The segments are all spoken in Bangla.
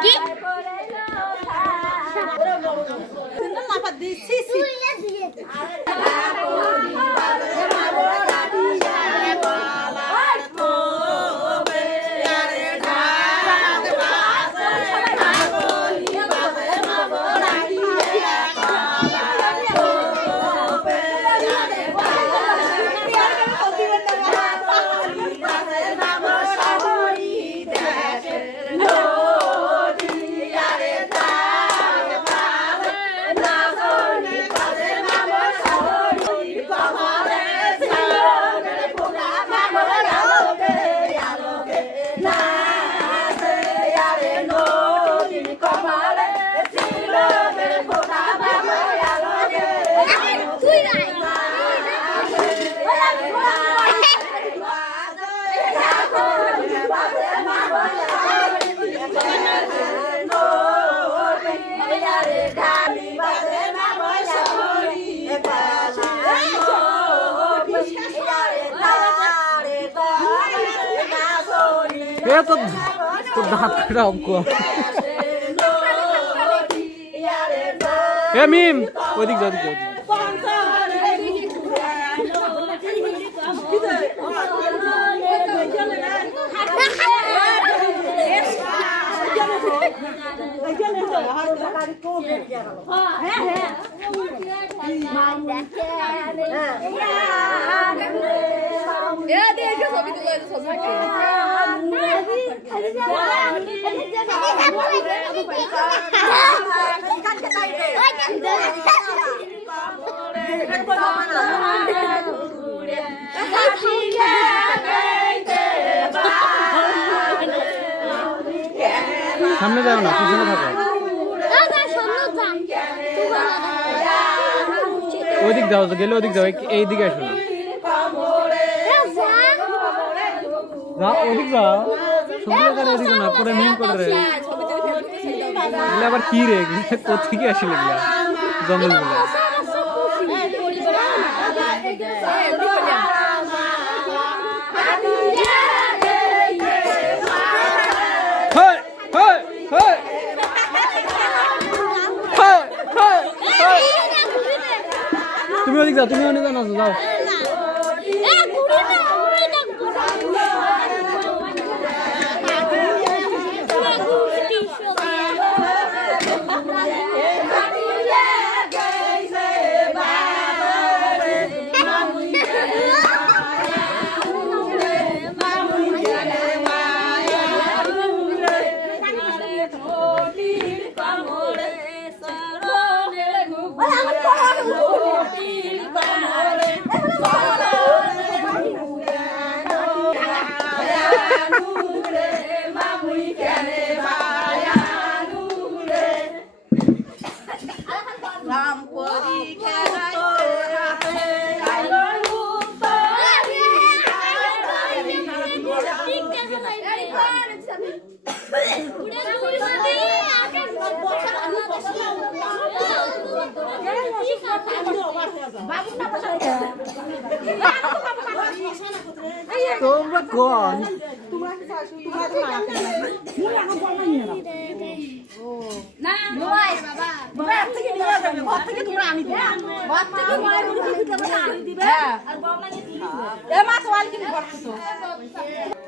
কি तो दांत खड़ा हमको ए मीम वो दिख जा সামনে যাও না পিছনে থাকো ওদিক যাও গেলে ওদিক যাও এই দিকে আসো না ওদিক যাও সুন্দর করে ওদিকে না পুরো মিম করে রে আবার কি রে কোথেকে আসলে এগুলা জঙ্গলগুলো তুমি ওদিক যাও তুমি ওদিক যাও যাও তোমরা কোন তোমরা কি চাইছো তোমরা না নয় বাবা বাবা থেকে নিয়ে যাবে ঘর থেকে তোমরা আনি দিবে ঘর থেকে মায়ের মুখে দিতে আনি দিবে আর বাবা নিয়ে দিবে এ মা তোয়াল কি করছো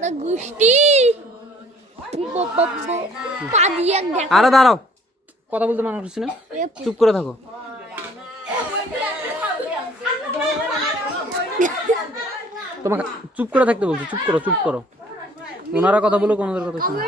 না গুষ্টি পানি এক দেখ আরে দাঁড়াও কথা বলতে মানা করছিস না চুপ করে থাকো তোমাকে চুপ করে থাকতে বলছি চুপ করো ওনারা কথা বলো কোনদের কথা শুনো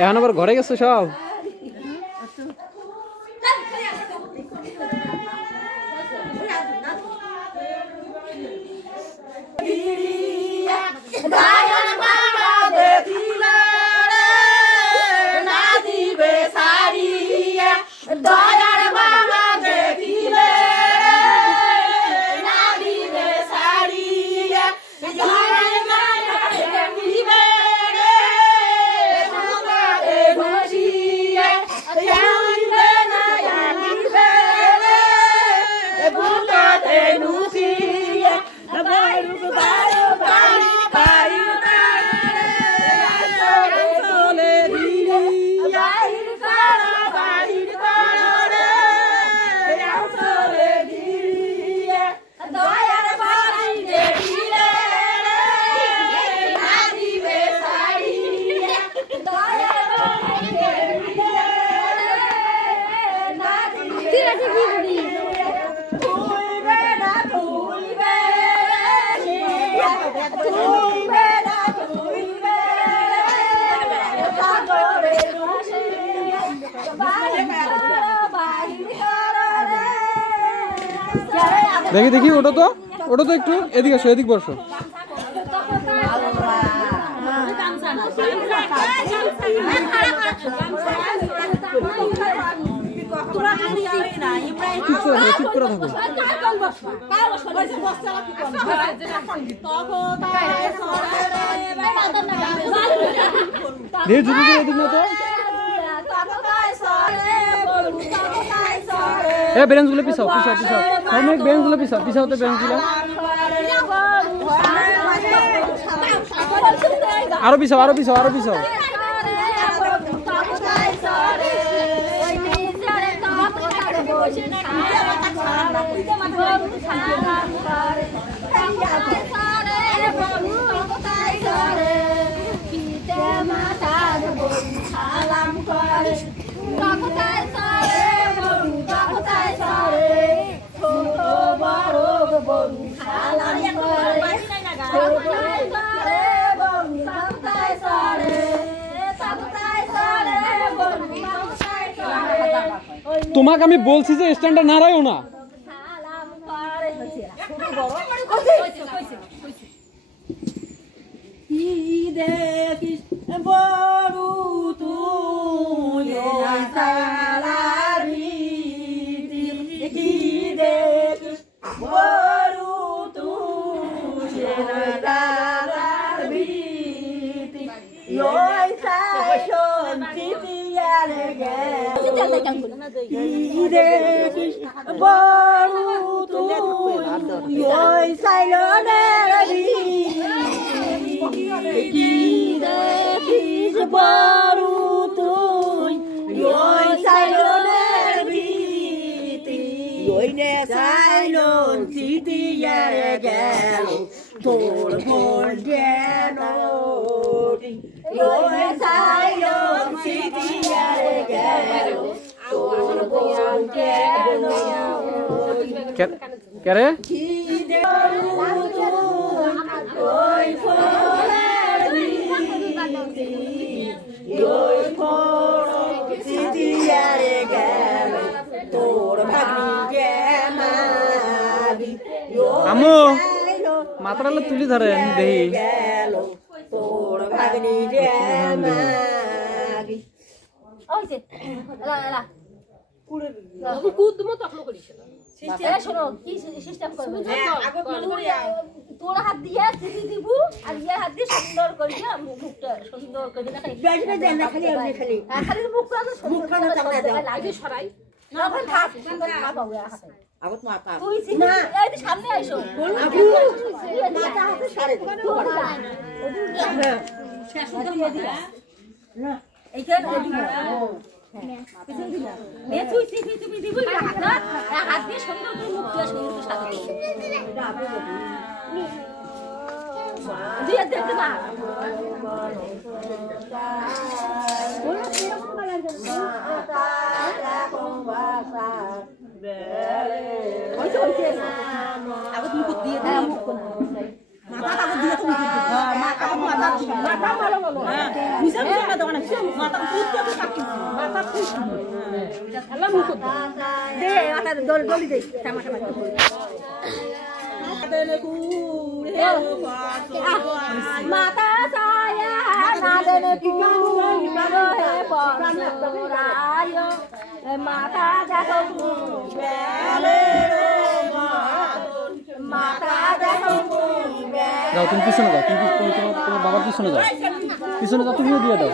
এখন আবার ঘরে গেছো সব দেখি দেখি ওটা তো একটু এদিকে আসো, এদিক বসো। চুপ করে থাকো। এদিক না তো বেঞ্চ গুলো পিছাও পিছাও পিছাও বেঞ্চ গুলো পিছাও পিছাও তো বেঞ্চ গুলো আরো পিছাও আরো পিছাও আরো পিছাও তোমাকে আমি বলছি যে স্ট্যান্ডটা নাড়াইও না। Kere? Amu, matra lo tuli dhare dehi. Oh, sih. Lah. Kud mo taklo kori. শোনো কি সিস্টেম করবে তোর হাত দিয়ে সিসি দিব আর ইয়ার হাত দিয়ে সুন্দর করে মুখটা সুন্দর করে দেখাই খালি খালি মুখটা সুন্দর লাগে সরাই না ভাই থাক সুন্দর থাক হবে হাতে আগত মাথা তুই না এই যে সামনে আইসো আবু মাথা হাতে সারে তোর শেষ সুন্দর দিয়ে না এইখানে দিব হাত দিয়ে সুন্দর করে মুখ দিয়ে সুন্দর করে সাথে দিয়ে দেখতে না আগত মুখ দিয়ে মুখ মাথা কাগজ দিয়ে তুমি মাথা ভালো ভালো মিশা মিশা দাও না মাথা পুত্তে তো কাটি মাথা পুত এটা খেলা মুখ দে মাথা দলি দে টমাটো মাথা দেলে কুড়ে মাথা সায়া না দেলে কুড়ে হে পরায় মাথা দেখো বেলে মাথা দেখো যাও তুমি পিছনে যাও তুমি তোমার বাবার পিছনে যাও তুমিও দিয়ে দাও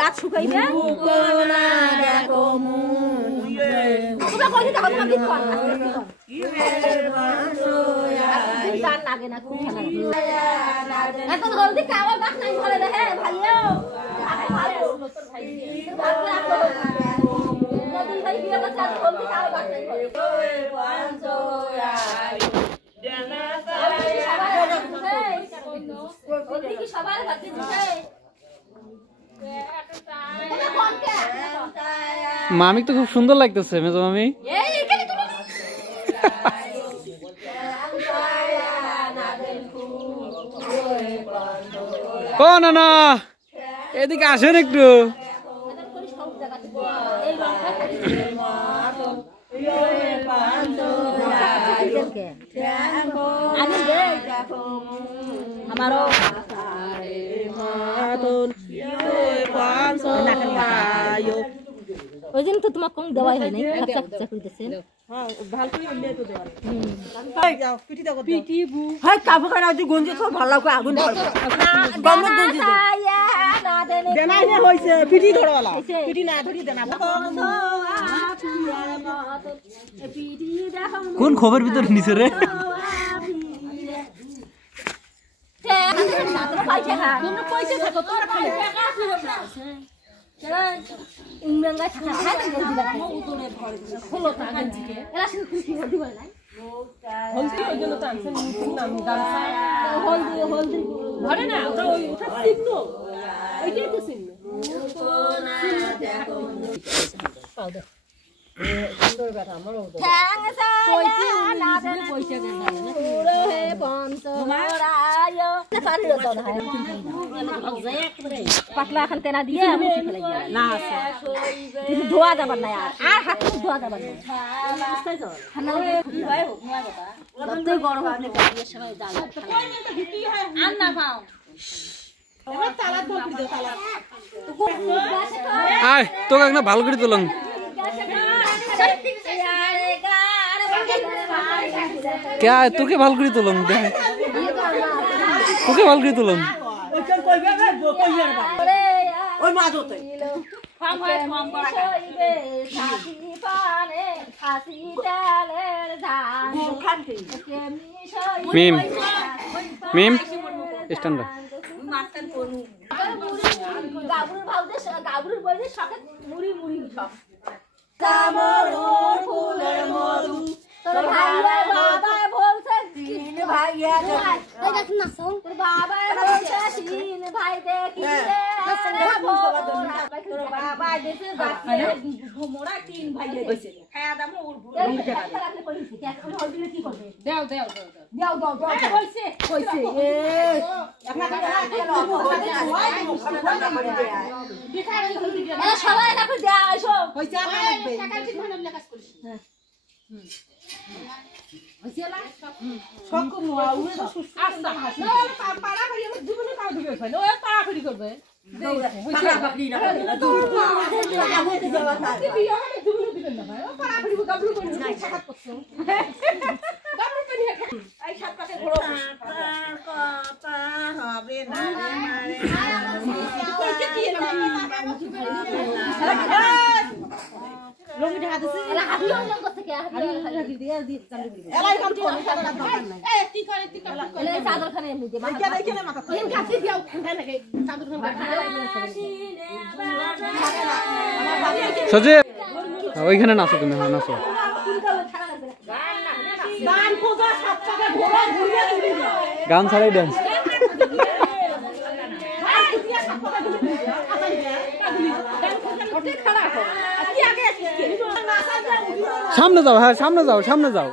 গাছ শুকাইবে এত জলদি কারো গাছ নাই ধরে দেখে ভাইও সবার মামি তো খুব সুন্দর লাগতেছে মেজো মামি। ও না না এদিকে আসেন একটু। আমারও ওই জন্য তো তোমার কম দেওয়াই হয় নাই খাপসা খাপসা কইতেছে ভালো করে উল্লে তো দেওয়ার পিটি দাও পিটি বু হাই কাপড় কাটা যে গঞ্জি তো ভালো করে আগুন ধরবে গম গঞ্জি দেনাই না হইছে পিটি ধরওয়ালা পিটি না ধরি দেনা কোন খবর ভিতর নিছে রে? তোমরা পয়সা থাকো তোমরা খালি টাকা আছে চলো ইংরেঙ্গা থাকা খাই না দিবা উতরে ভরে হলো তা গঞ্জিকে এলা শুন খুশি হদি বল নাই হলদি ওই জন্য তো আনছেন মুতিন নাম গামছা হলদি ধরে না ওটা ওই ওটা চিহ্ন ওইটাই তো চিহ্ন কোনা দেখো পাউডার সুন্দর কথা আমারও দাও পয়সা না দেন পয়সা দেন না পুরো হে বন্ধ মরায়ো না পানি দাও না পাতলা খান তেনা দিয়ে আমি ফেলে গিয়া না আছে কিন্তু ধোয়া যাবার না আর হাত ধোয়া যাবার না বুঝতে যাও খানা খুবই হয় নয় বাবা কত গরম আপনি কাটিয়ে সবাই ডাল কই না তো ভিটি হয় আর না পাও এবার তালা ধোপি দাও তালা আয় তোকে না ভালো করে তোলং क्या তোকে ভালো করে তোলং দেখ তোকে ভালো করে তোলং ওইখান কইবে কইয়ার বা ওই মা জতে ফাম হয় ফাম করা হইবে সাথী পানে খাসি ডালের ধান খানতে মিম মিম স্ট্যান্ড মাস্টার কোন গাবুর ভাউদে গাবুর বইলে সকে মুড়ি মুড়ি সব কামড়ুর ফুলের মধু তোর ভাইয়া বাবা বলছে তিন ভাইয়া এই দেখ না শুন তোর বাবা বলছে তিন ভাই দেখি রে তোর বাবা দেশে যাচ্ছে ঘোমরা তিন ভাই কইছে খায়া দাম ওর হলদিলে কি করবে দাও দাও দাও দাও দাও দাও কইছে কইছে এ আপনা এ সবাই না করে দাও আইসো কইছে আর লাগবে টাকা ঠিক ভালো কাজ করিস হ্যাঁ হইছেলা সব কম উড়ে তো সুস্থ আস্তা না পাড়া করি আমার জীবনে কাজ দিবে ভাই ও পাড়া করি করবে হইছে বাকরি না দৌড় আমাকে দেওয়া থাকে বিয়ে হবে জীবনে দিবেন না ভাই ও পাড়া করি গাবলু করি সাকাত করছো গাবলু করি এই সাত পাতে ঘোড়ো কথা হবে না রে কইতে কি লঙ্গি ঢাকা দিছে এলা হাবি লঙ্গ করতে কে হাবি দিয়ে দিয়ে চালু দিবে এলাই কাম কোন সারা দরকার নাই এই কি করে কি করে এলা চাদর খানে এমনি দে মাথা এখানে মাথা এন কাছে দিও খানে নাকি চাদর খানে সজে ওইখানে নাচো তুমি হ্যাঁ নাচো গান খোঁজা সাত পাকে ঘোড়া ঘুরিয়ে ঘুরিয়ে গান ছাড়াই ডান্স গান খুঁজিয়া সাত পাকে ঘুরিয়ে আসাই দে পাগলি গান খোঁজা ওঠে খাড়া কর কি আগে সামনে যাও, হ্যাঁ সামনে যাও, সামনে যাও।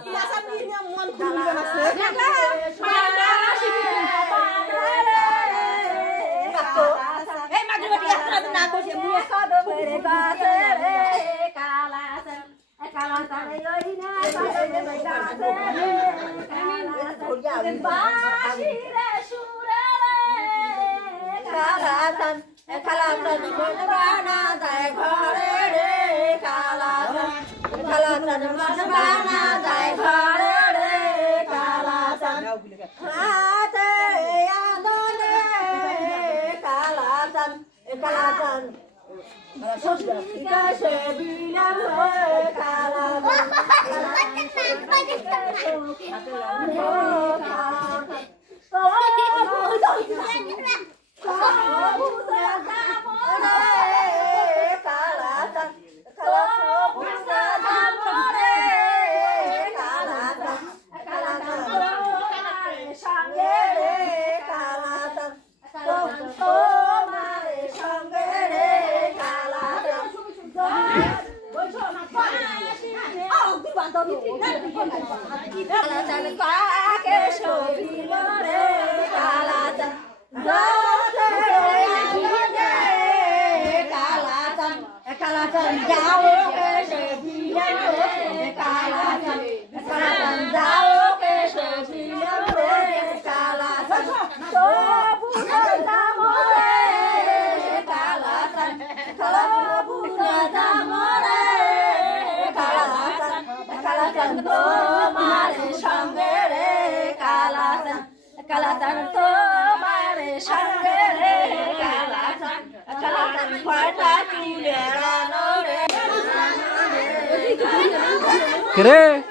Kere.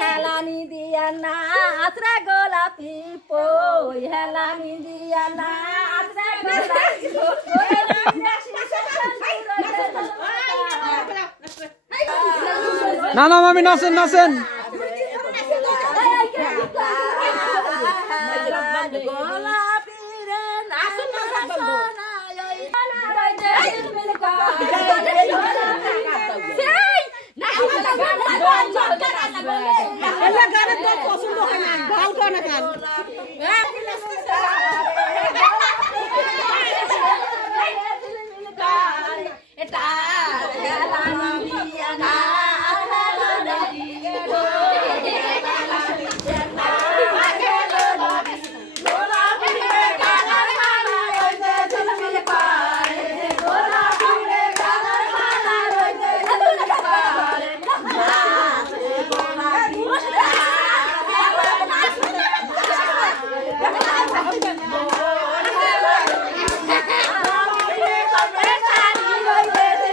Helani Diana, Atra Golapi Poi, Helani Diana, Atra Golapi. না না মামি নাচেন নাচেন।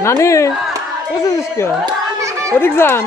নানি বুঝেছিস কে ওদিক যান।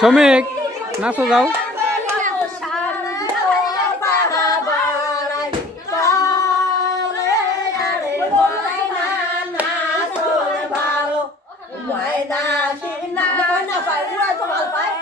শ্রমিক নাচো যাও। পায় ওরা তো ভালো পায়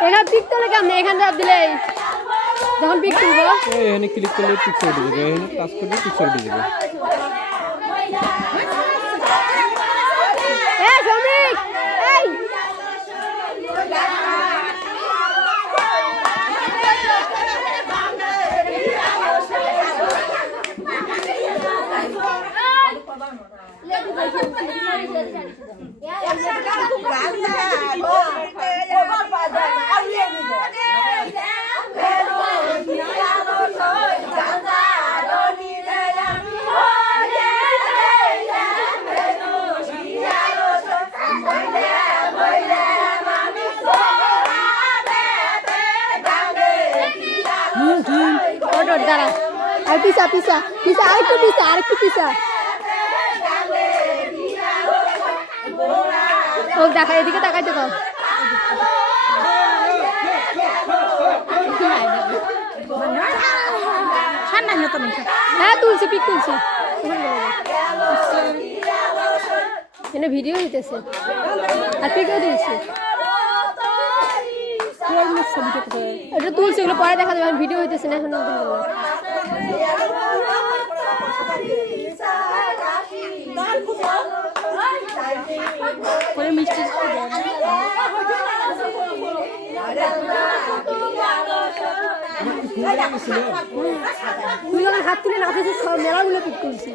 এখানে পিক তোলে কেমন এখানে চাপ দিলে যখন পিক তুলবো এখানে ক্লিক করলে পিকচার উঠে যাবে এখানে টাচ করলে পিকচার উঠে যাবে শ্রমিক এই দাঁড়া আর পিসা পিসা পিসা আরেকটু পিসা আরেকটু পিসা ও দেখা এদিকে তাকাইতে কও হ্যাঁ তুলছি পিক তুলছি এনে ভিডিও দিতেছে আর পিকও তুলছি এটা তুলছি এগুলো পরে দেখা যাবে ভিডিও হইতেছে না এখন মিষ্টি হাত তুলে না মেলাগুলো পিক করছি